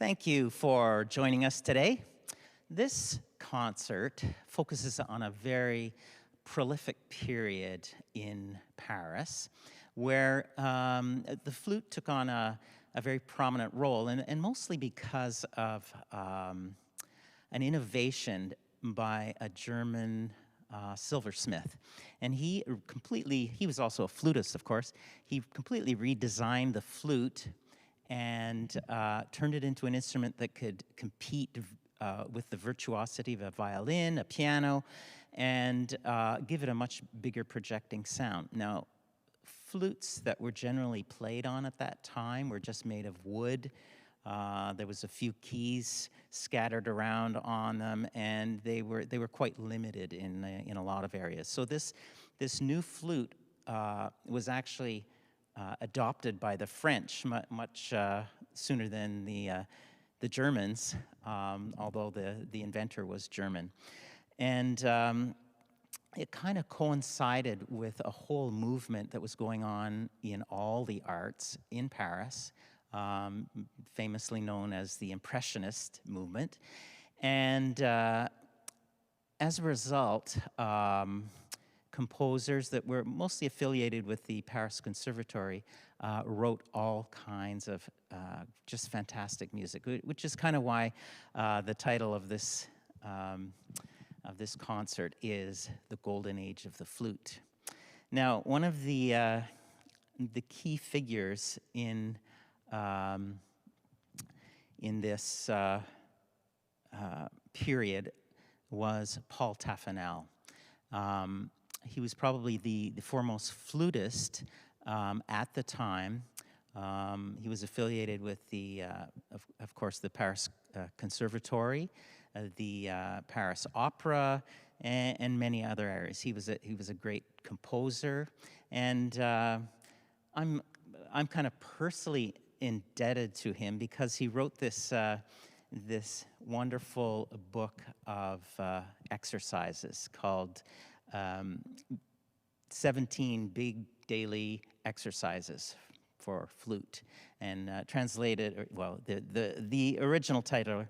Thank you for joining us today. This concert focuses on a very prolific period in Paris where the flute took on a very prominent role, and mostly because of an innovation by a German silversmith. And he was also a flutist, of course. He completely redesigned the flute and turned it into an instrument that could compete with the virtuosity of a violin, a piano, and give it a much bigger projecting sound. Now, flutes that were generally played on at that time were just made of wood. There was a few keys scattered around on them, and they were quite limited in a lot of areas. So this new flute was actually adopted by the French much sooner than the Germans, although the inventor was German. And it kind of coincided with a whole movement that was going on in all the arts in Paris, famously known as the impressionist movement. And as a result, composers that were mostly affiliated with the Paris Conservatory wrote all kinds of just fantastic music, which is kind of why the title of this concert is The Golden Age of the Flute. Now, one of the key figures in this period was Paul Taffanel. He was probably the foremost flutist at the time. He was affiliated with of course, the Paris Conservatory, the Paris Opera, and many other areas. He was a great composer, and I'm kind of personally indebted to him because he wrote this wonderful book of exercises called 17 Big Daily Exercises for Flute, and translated, well, the original title,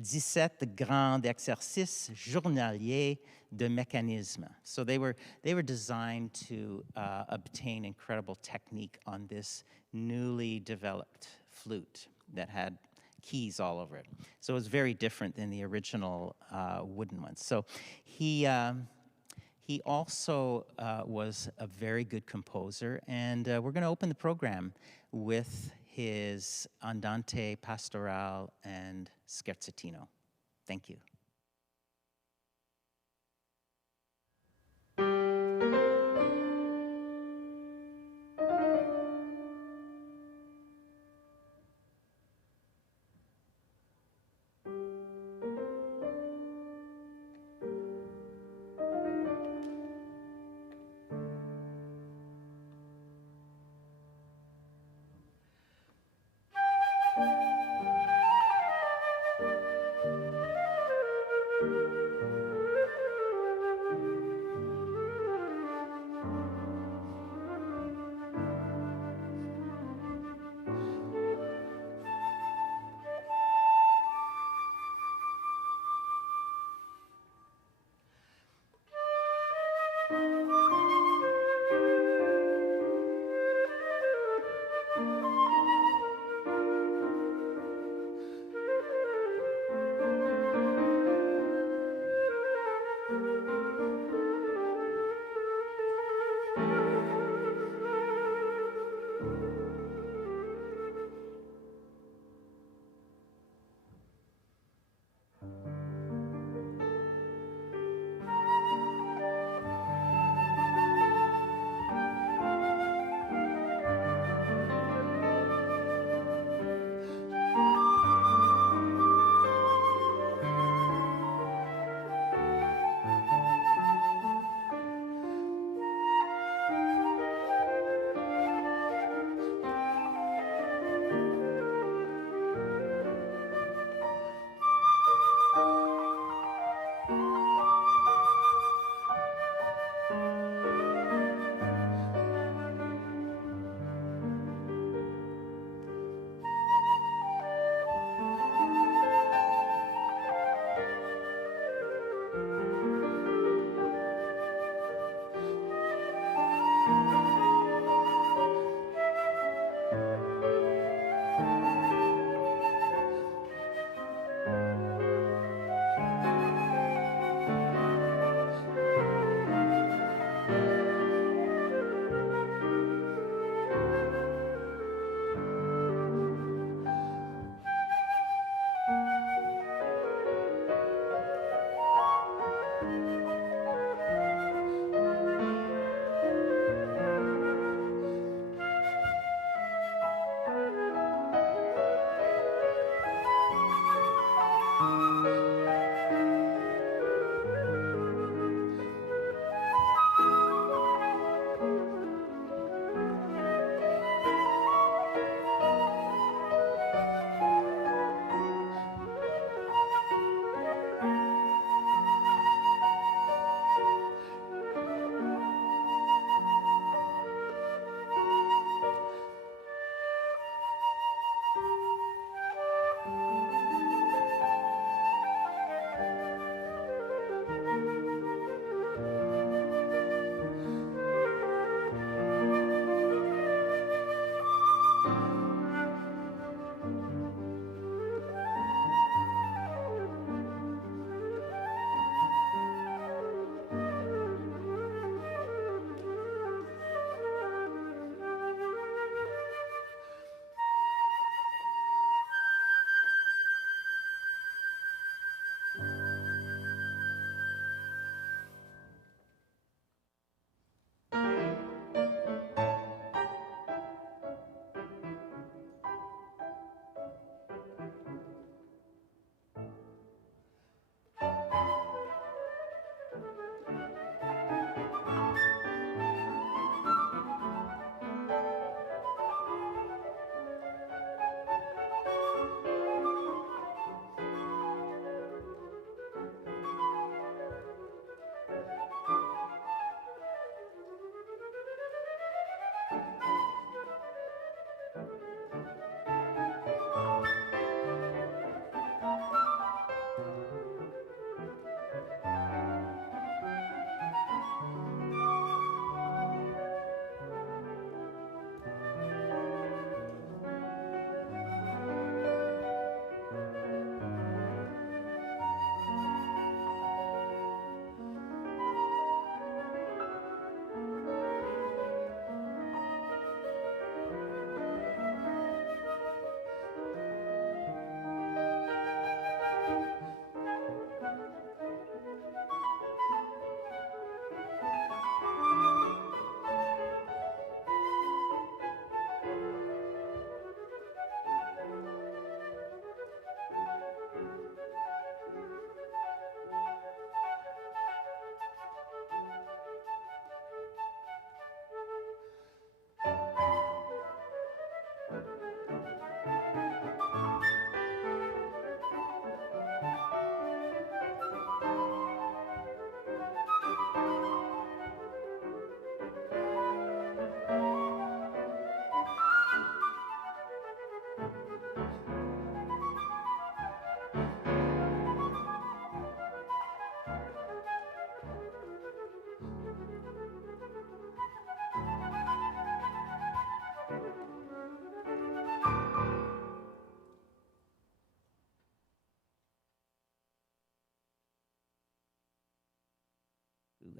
17 grands exercices journaliers de mécanisme. So they were designed to obtain incredible technique on this newly developed flute that had keys all over it. So it was very different than the original wooden ones. So he also was a very good composer, and we're going to open the program with his Andante, Pastoral, and Scherzettino. Thank you.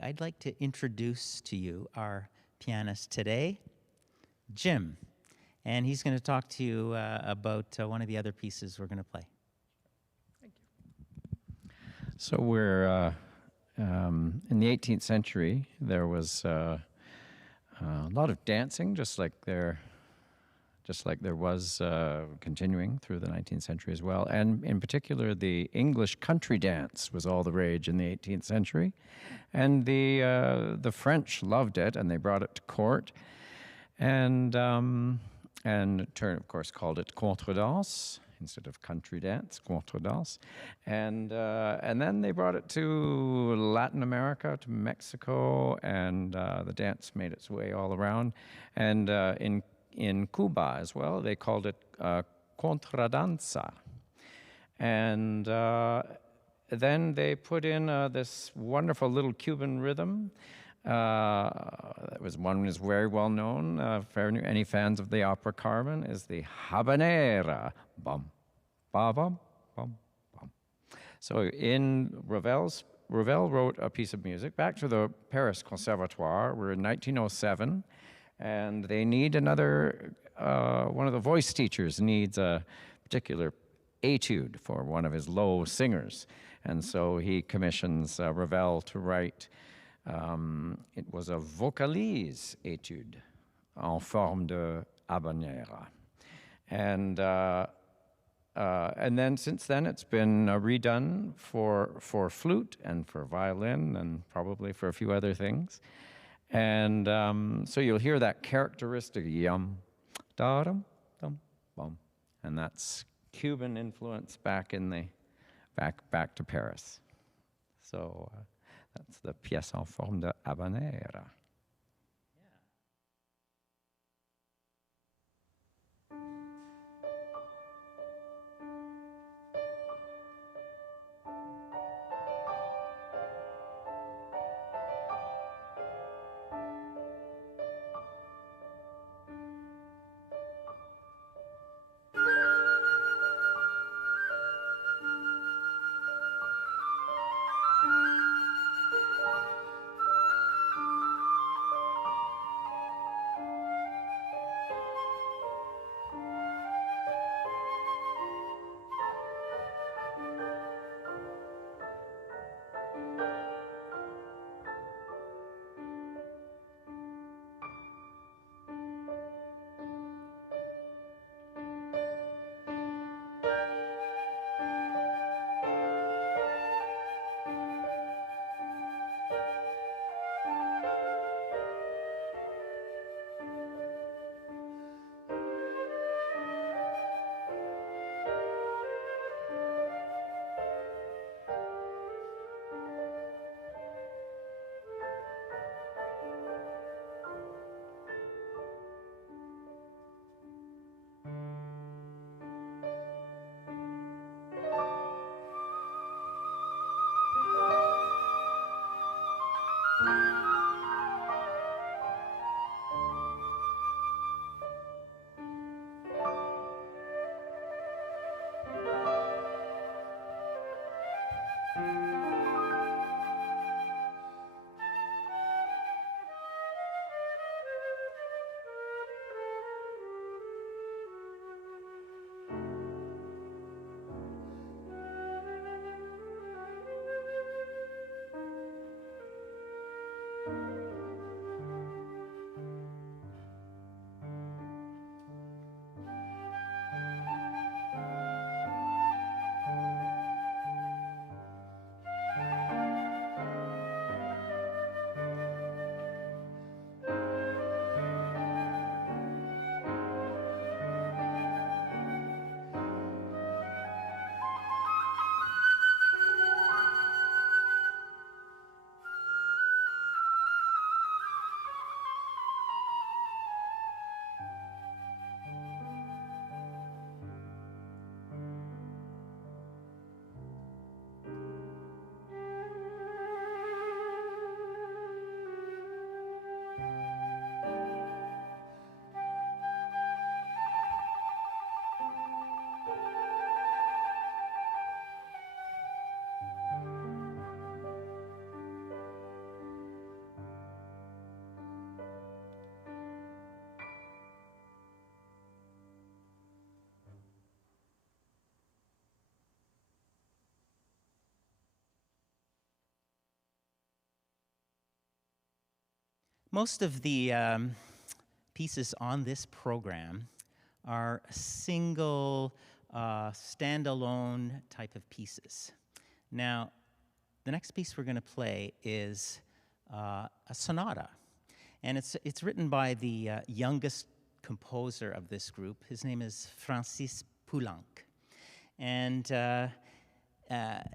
I'd like to introduce to you our pianist today, Jim. And he's going to talk to you about one of the other pieces we're going to play. Thank you. So we're in the 18th century. There was a lot of dancing, just like there was continuing through the 19th century as well. And in particular, the English country dance was all the rage in the 18th century. And the French loved it, and they brought it to court. And Turner, of course, called it contredanse instead of country dance, contredanse. And then they brought it to Latin America, to Mexico, and the dance made its way all around. And in Cuba as well, they called it contradanza. And then they put in this wonderful little Cuban rhythm. That was one is very well known for any fans of the opera Carmen, is the Habanera. Bum, ba bum, bum, bum. So in Ravel wrote a piece of music. Back to the Paris Conservatoire. We're in 1907, and they need another. One of the voice teachers needs a particular etude for one of his low singers, and so he commissions Ravel to write. It was a vocalise étude en forme de Habanera. And then since then it's been redone for flute and for violin and probably for a few other things. And so you'll hear that characteristic yum, da-dum, dum, bum. And that's Cuban influence back to Paris. So that's the Pièce en forme de Habanera. Most of the pieces on this program are single, standalone type of pieces. Now, the next piece we're going to play is a sonata, and it's written by the youngest composer of this group. His name is Francis Poulenc, and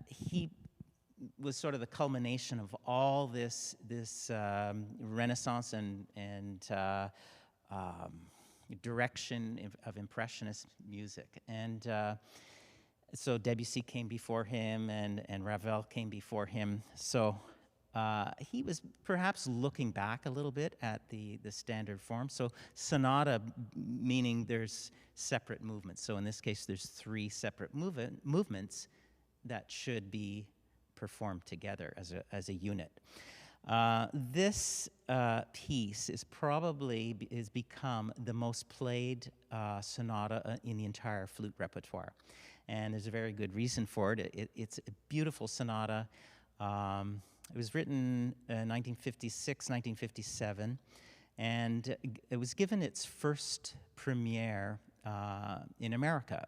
he was sort of the culmination of all this Renaissance and direction of impressionist music. And so Debussy came before him, and Ravel came before him. So he was perhaps looking back a little bit at the standard form. So sonata, meaning there's separate movements. So in this case, there's 3 separate movements that should be performed together as a unit. This piece is has become the most played sonata in the entire flute repertoire, and there's a very good reason for it. It's a beautiful sonata. It was written in 1956, 1957, and it was given its first premiere in America.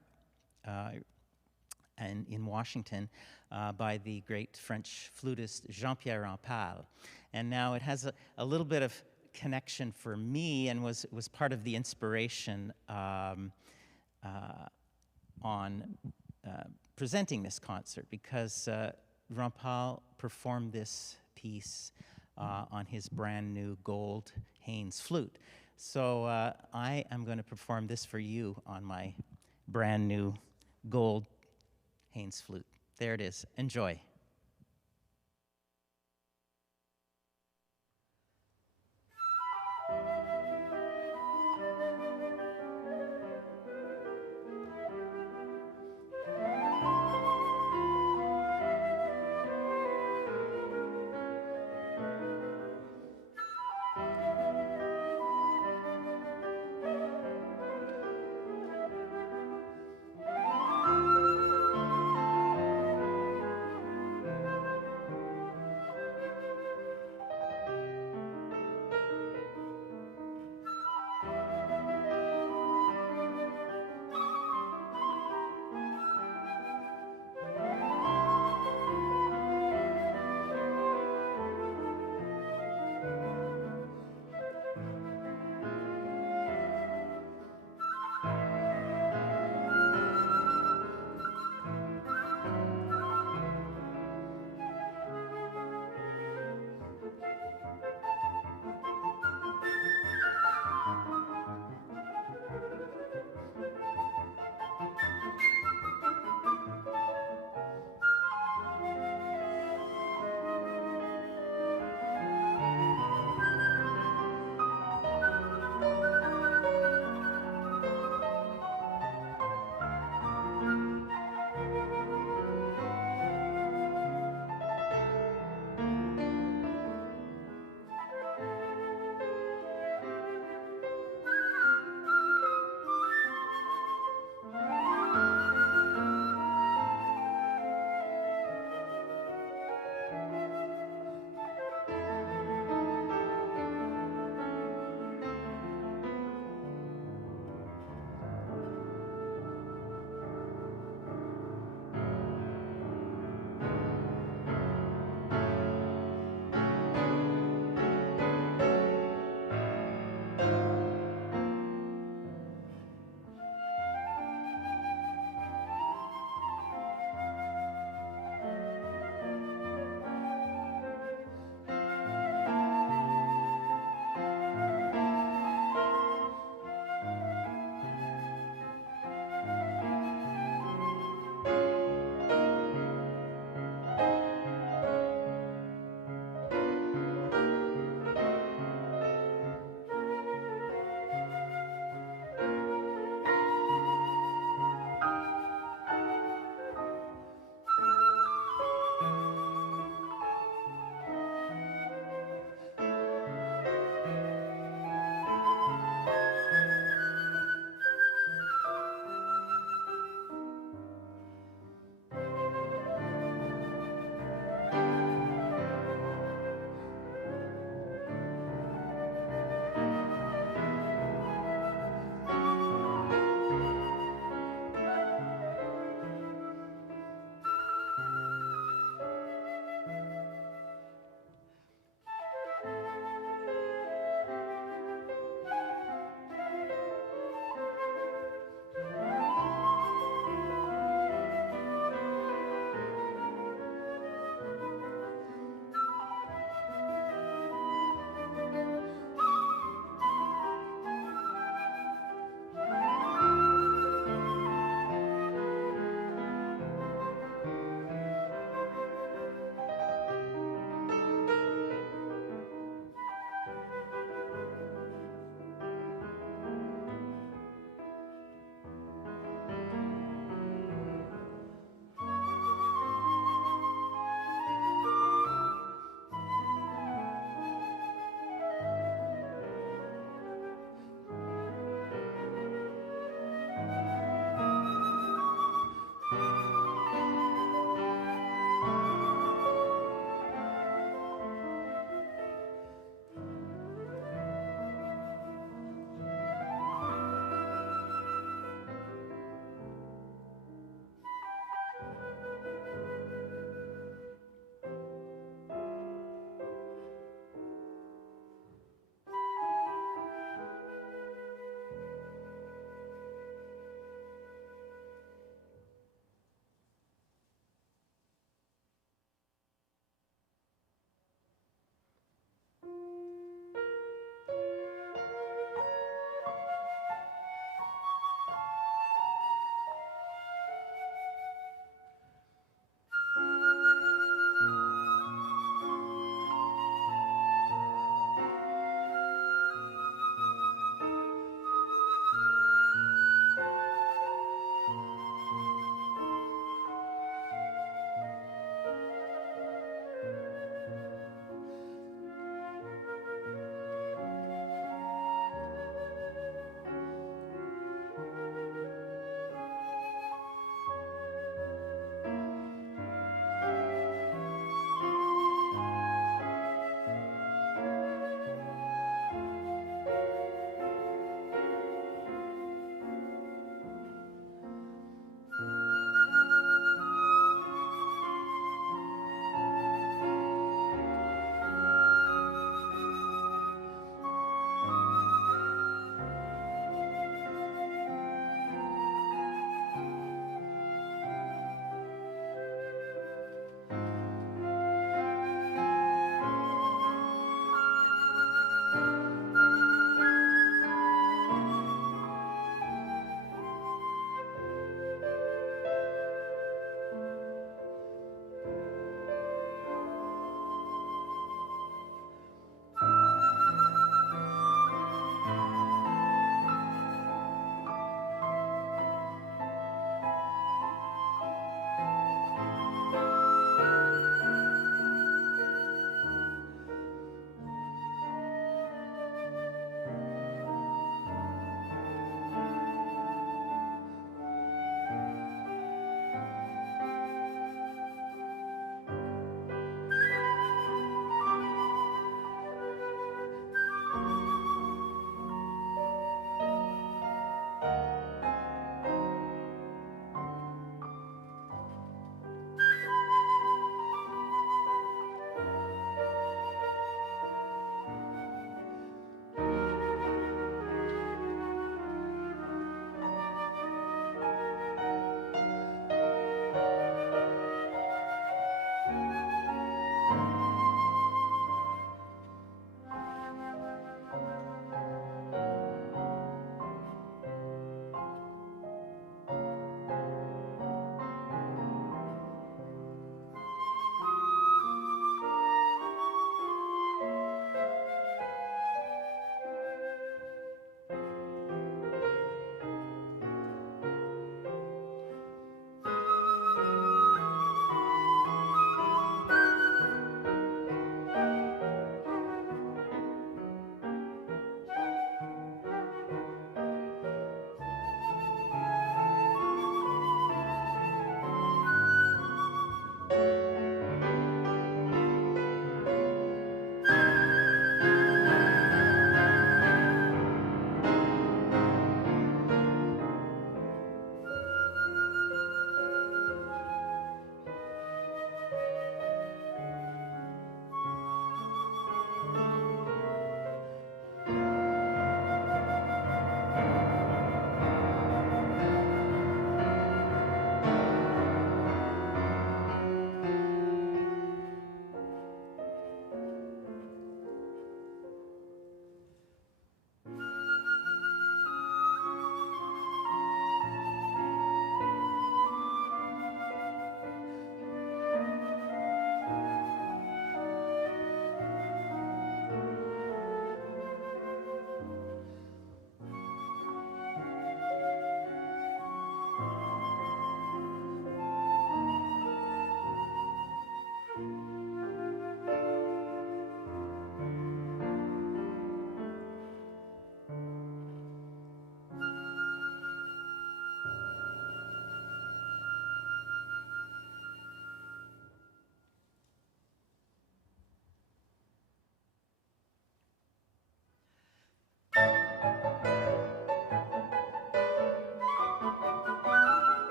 And in Washington by the great French flutist Jean-Pierre Rampal. And now it has a little bit of connection for me, and was part of the inspiration on presenting this concert, because Rampal performed this piece on his brand new gold Haynes flute. So I am going to perform this for you on my brand new gold Haynes flute. There it is. Enjoy.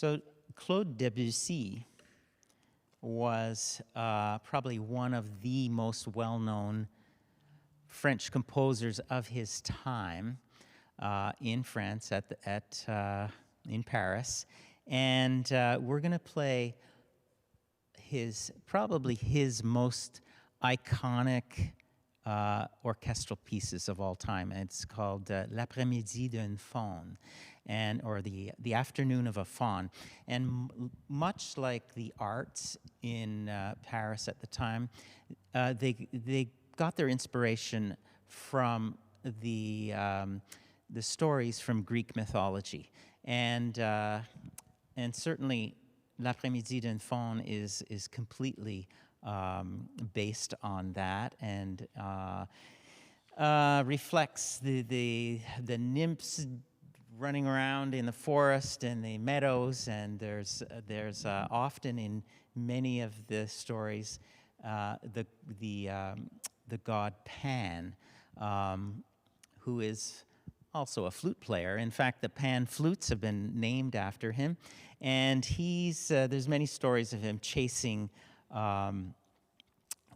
So Claude Debussy was probably one of the most well-known French composers of his time in France, in Paris. And we're going to play probably his most iconic orchestral pieces of all time. It's called L'après-midi d'un faune, or the afternoon of a faun. And much like the arts in Paris at the time, they got their inspiration from the stories from Greek mythology, and certainly L'après-midi d'un faun is completely based on that, and reflects the nymphs running around in the forest and the meadows, and there's often in many of the stories the god Pan, who is also a flute player. In fact, the Pan flutes have been named after him, and there's many stories of him chasing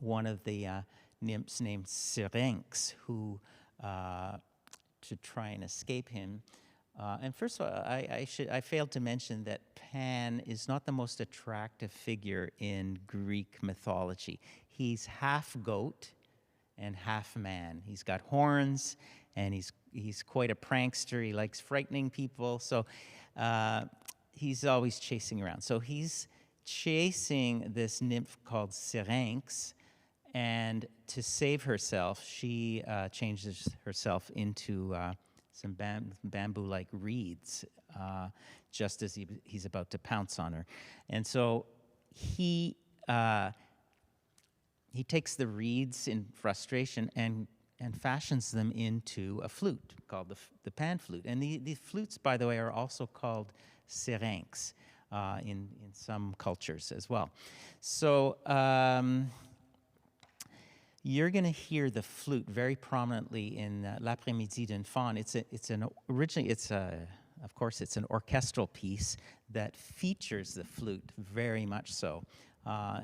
one of the nymphs named Syrinx, who to try and escape him. And first of all, I failed to mention that Pan is not the most attractive figure in Greek mythology. He's half goat and half man. He's got horns, and he's quite a prankster. He likes frightening people, so he's always chasing around. So he's chasing this nymph called Syrinx, and to save herself, she changes herself into some bamboo-like reeds, just as he's about to pounce on her. And so he takes the reeds in frustration and fashions them into a flute called the pan flute. And the flutes, by the way, are also called syrinx in some cultures as well. So you're going to hear the flute very prominently in L'après-midi d'un faun. Originally it's an orchestral piece that features the flute very much so.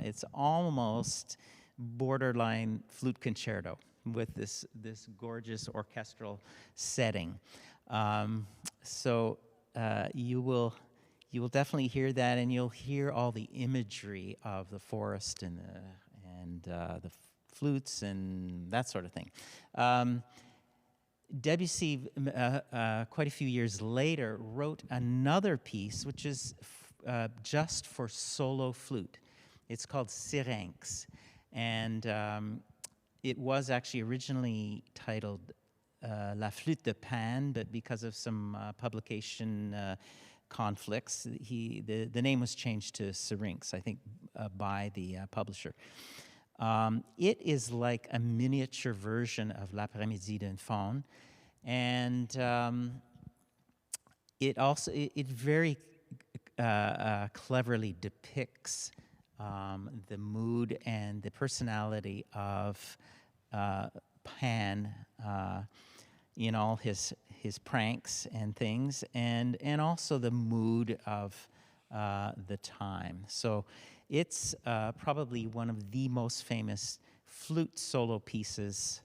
It's almost borderline flute concerto with this gorgeous orchestral setting. So you will definitely hear that, and you'll hear all the imagery of the forest and the flutes and that sort of thing. Debussy, quite a few years later, wrote another piece which is just for solo flute. It's called Syrinx, and it was actually originally titled La Flûte de Pan, but because of some publication conflicts, the name was changed to Syrinx, I think, by the publisher. It is like a miniature version of L'après-midi d'un faun, and it very cleverly depicts the mood and the personality of Pan in all his pranks and things, and also the mood of the time. So it's probably one of the most famous flute solo pieces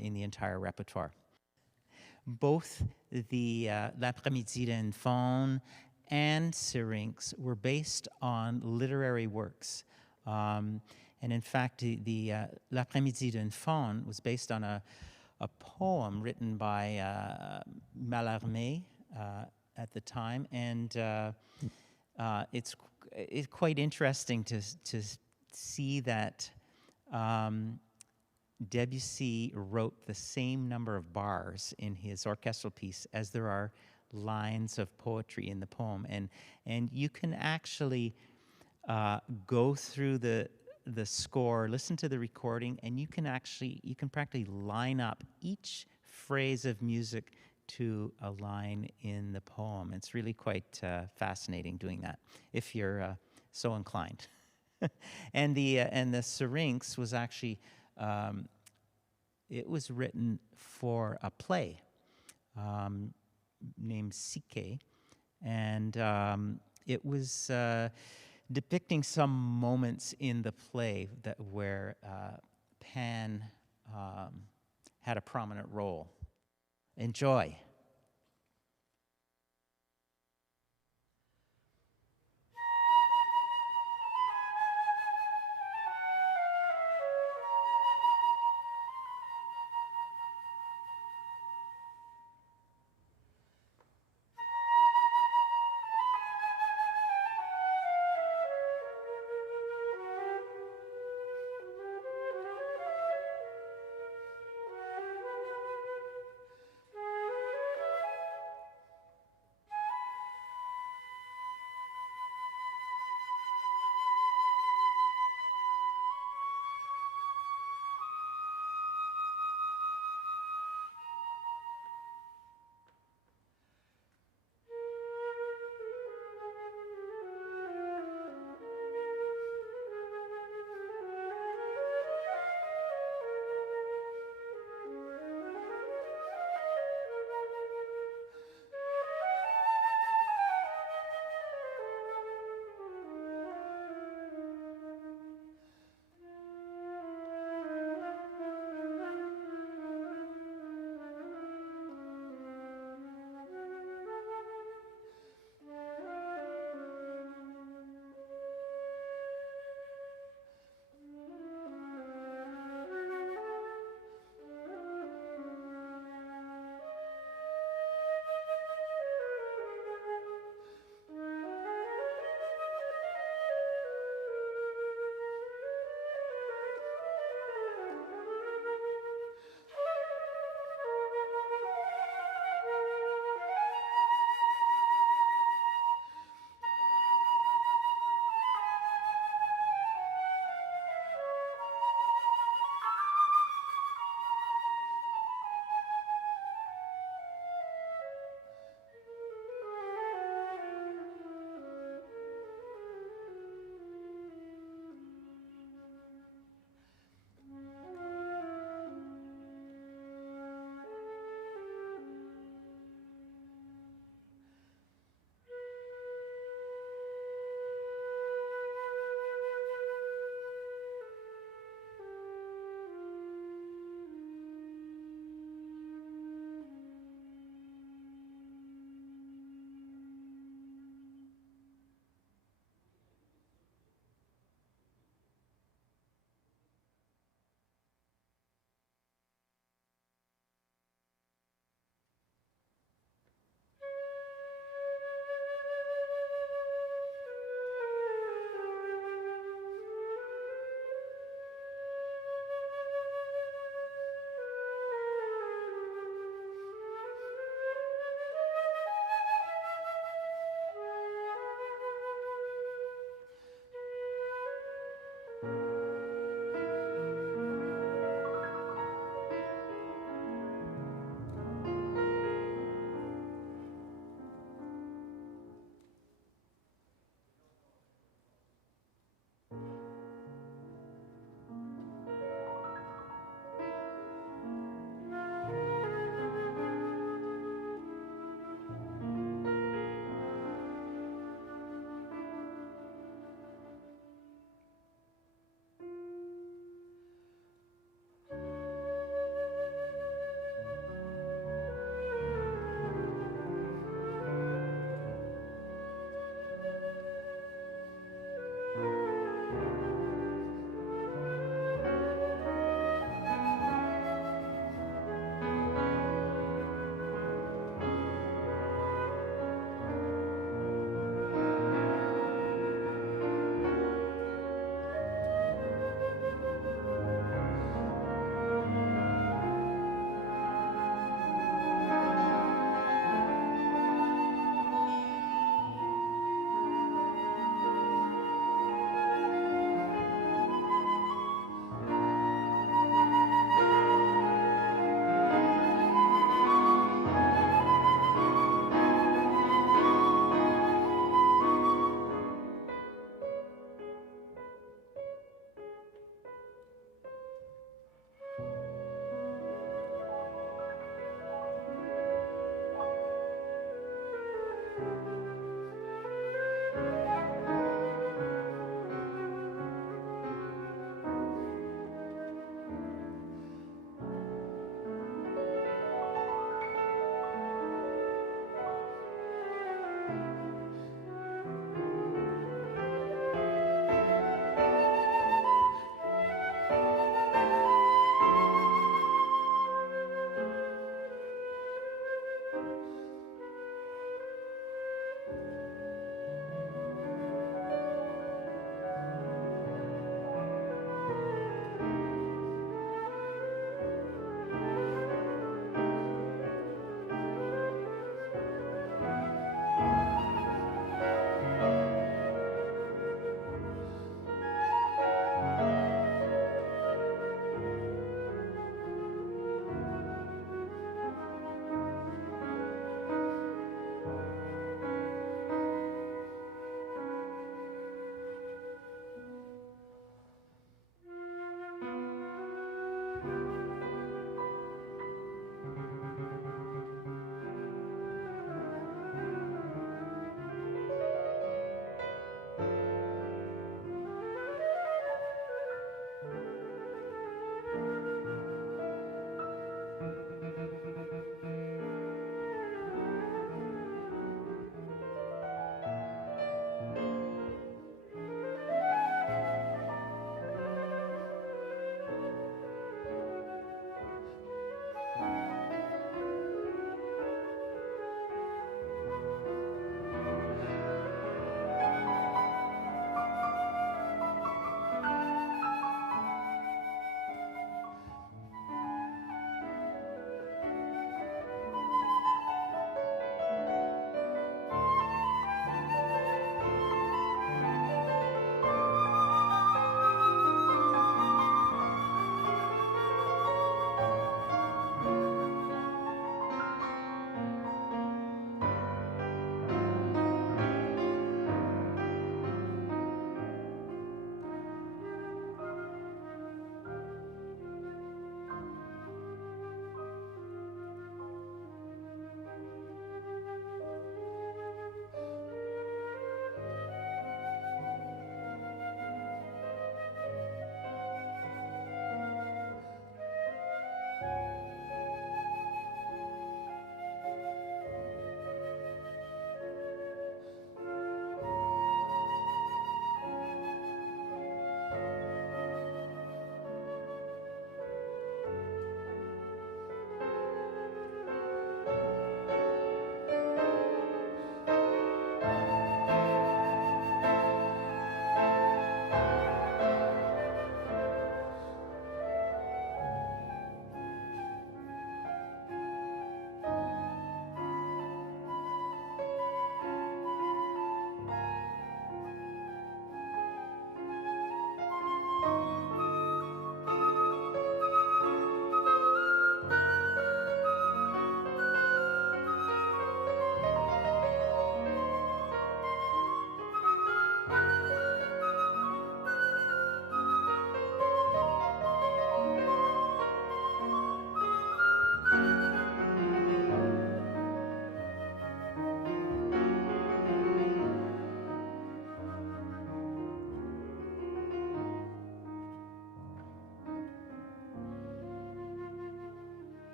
in the entire repertoire. Both the L'après-midi d'un faun and Syrinx were based on literary works. And in fact, the L'après-midi d'un faun was based on a poem written by Mallarmé at the time, and it's quite interesting to see that Debussy wrote the same number of bars in his orchestral piece as there are lines of poetry in the poem, and you can actually go through the score, listen to the recording, and you can practically line up each phrase of music to a line in the poem. It's really quite fascinating doing that, if you're so inclined. And the Syrinx was actually it was written for a play named Psyche, and It was depicting some moments in the play where Pan had a prominent role. Enjoy.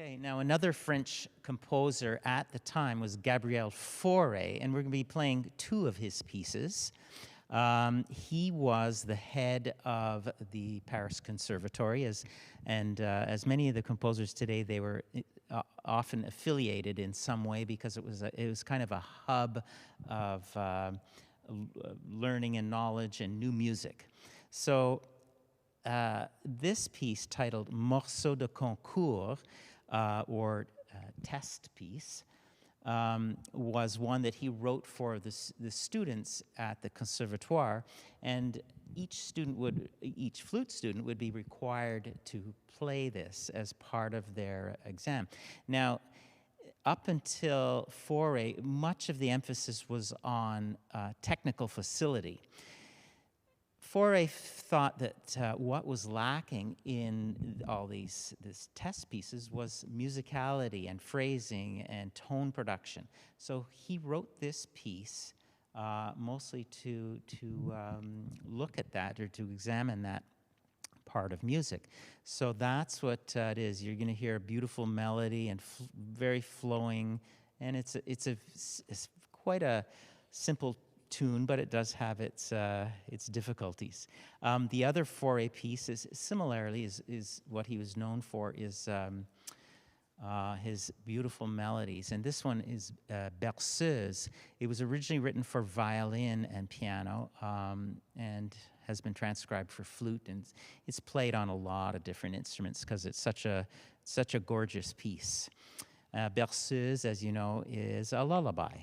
Okay, now another French composer at the time was Gabriel Fauré, and we're going to be playing two of his pieces. He was the head of the Paris Conservatory, as many of the composers today, they were often affiliated in some way because it was kind of a hub of learning and knowledge and new music. So this piece, titled Morceau de concours, or test piece, was one that he wrote for the students at the Conservatoire, and each flute student would be required to play this as part of their exam. Now, up until Fauré, much of the emphasis was on technical facility. Fauré thought that what was lacking in all these test pieces was musicality and phrasing and tone production. So he wrote this piece mostly to look at that, or to examine that part of music. So that's what it is. You're going to hear a beautiful melody and very flowing, and it's quite a simple tune, but it does have its difficulties. The other Fauré piece is similarly is what he was known for, is his beautiful melodies, and this one is Berceuse. It was originally written for violin and piano, and has been transcribed for flute, and it's played on a lot of different instruments because it's such a gorgeous piece. Berceuse, as you know, is a lullaby.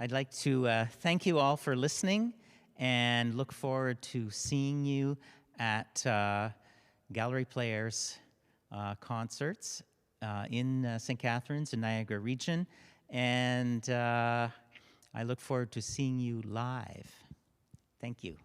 I'd like to thank you all for listening and look forward to seeing you at Gallery Players concerts in St. Catharines and Niagara region. And I look forward to seeing you live. Thank you.